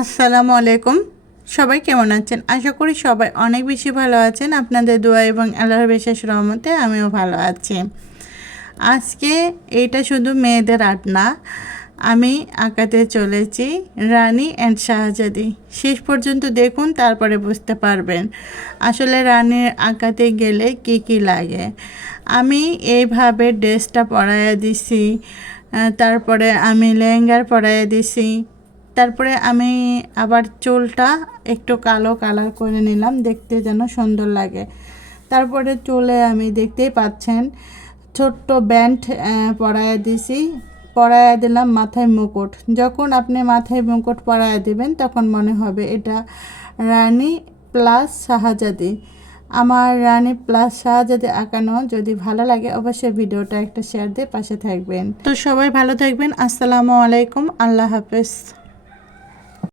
আসসালামু আলাইকুম। সবাই কেমন আছেন? আশা করি সবাই অনেক বেশি ভালো আছেন। আপনাদের দোয়া এবং আল্লাহর বিশেষ রহমতে আমিও ভালো আছি। আজকে এটা শুধু মেয়েদের আর্ট না, আমি আঁকাতে চলেছি রানী অ্যান্ড শাহজাদি। শেষ পর্যন্ত দেখুন, তারপরে বুঝতে পারবেন আসলে রানীর আঁকাতে গেলে কি কি লাগে। আমি এইভাবে ড্রেসটা পরাইয়া দিছি, তারপরে আমি লেহেঙ্গার পরাইয়া দিছি, তারপরে আমি আবার চুলটা একটু কালো কালার করে নিলাম, দেখতে যেন সুন্দর লাগে। তারপরে চুলে আমি দেখতেই পাচ্ছেন ছোট্ট ব্যান্ড পরাইয়া দিছি, পরাইয়া দিলাম মাথায় মুকুট। যখন আপনি মাথায় মুকুট পরাইয়া দিবেন তখন মনে হবে এটা রানী প্লাস শাহজাদি। আমার রানী প্লাস শাহজাদি আঁকানো যদি ভালো লাগে অবশ্যই ভিডিওটা একটা শেয়ার দিয়ে পাশে থাকবেন। তো সবাই ভালো থাকবেন। আসসালামু আলাইকুম, আল্লাহ হাফেজ।